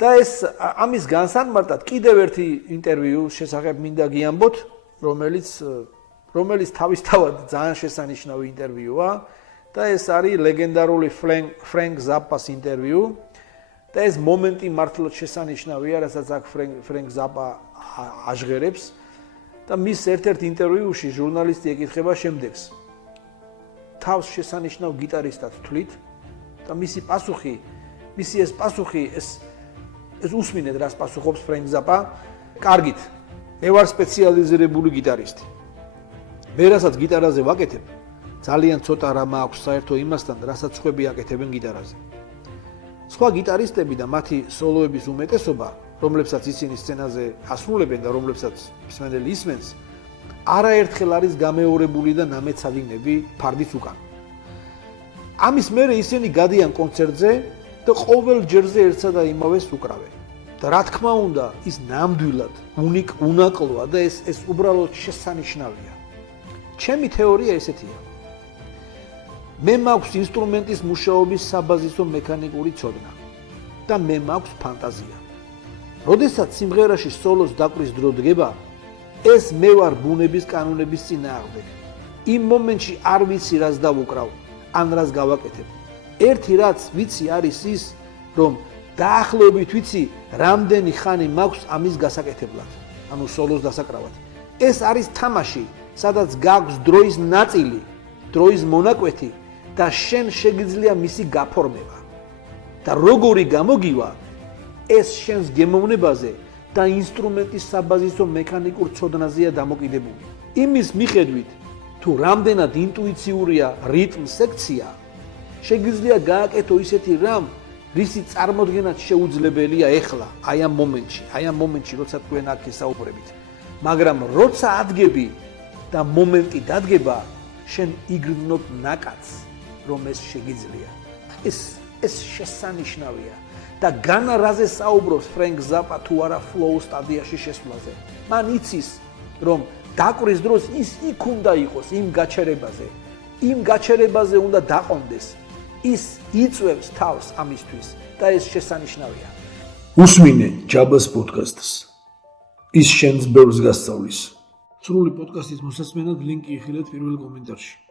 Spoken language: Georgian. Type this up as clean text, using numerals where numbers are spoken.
და ეს ამის განსამარტად კიდევ ერთი ინტერვიუ შესახებ მინდა გიამბოთ, რომელიც თავისთავად ძალიან შესანიშნავი ინტერვიუა და ეს არის ლეგენდარული ფრენკ ზაპას ინტერვიუ და ეს მომენტი მართლაც შესანიშნავია, რასაც აქ ფრენკ ზაპა აჟღერებს და მის ერთ-ერთ ინტერვიუში ჟურნალისტი ეკითხება შემდეგს. თავს შესანიშნავ გიტარისტად თვლით და მისი ეს პასუხი ეს უსმინეთ რას პასუხობს ფრენკ ზაპა. კარგით, მე ვარ სპეციალიზირებული გიტარისტი. მე რასაც გიტარაზე ვაკეთებ, ძალიან ცოტა რამ აქვს საერთო იმასთან, რასაც სხვები აკეთებენ გიტარაზე. სხვა გიტარისტები და მათი სოლოების უმეტესობა, რომლებსაც ისინი სცენაზე ასრულებენ და რომლებსაც მსმენელი ისმენს, არაერთხელ არის გამეორებული და ნამეცადინები ფარდის უკან. ამის მერე ისინი გადიან კონცერტზე და ყოველ ჯერზე ერთსა და იმავეს უკრავენ. და რა თქმა უნდა, ის ნამდვილად უნაკლოა და ეს უბრალოდ შესანიშნავია. ჩემი თეორია ესეთია. მე მაქვს ინსტრუმენტის მუშაობის საბაზისო მექანიკური ცოდნა და მე მაქვს ფანტაზია. როდესაც სიმღერაში სოლოს დაკვრის დრო დგება, ეს მე ვარ ბუნების კანონების წინააღმდეგ. იმ მომენტში არ ვიცი რას დავუკრავ, ან რას გავაკეთებ. ერთი რაც ვიცი არის ის, რომ დაახლოებით ვიცი, რამდენი ხანი მაქვს ამის გასაკეთებლად, ანუ სოლოს დასაკრავად. ეს არის თამაში, სადაც გაქვს დროის ნაწილი, დროის მონაკვეთი და შენ შეგიძლია მისი გაფორმება. და როგორი გამოგივა, ეს შენს გემოვნებაზე და ინსტრუმენტის საბაზისო მექანიკურ ცოდნაზეა დამოკიდებული. იმის მიხედვით, თუ რამდენად ინტუიციურია რიტმ სექცია, შეგიძლია გააკეთო ისეთი რამ, რისი წარმოდგენაც შეუძლებელია ეხლა, აი ამ მომენტში, როცა თქვენ აქ ესაუბრებით. მაგრამ როცა ადგები და მომენტი დადგება, შენ იგრძნობ ნაკადს, რომ ეს შეგიძლია. ეს შესანიშნავია. და განა რაზე საუბრობს ფრენკ ზაპა თუ არა ფლოუ სტადიაში შესვლაზე. მან იცის, რომ დაკვრის დროს ის იქ უნდა იყოს იმ გაჩერებაზე უნდა დაყონდეს. ის იწვევს თავს ამისთვის და ეს შესანიშნავია. უსმინე ჯაბას პოდკასტს. ის შენს ბევრს გასწავლის. სრული პოდკასტის მოსასმენად ლინკი იხილეთ პირველ კომენტარში.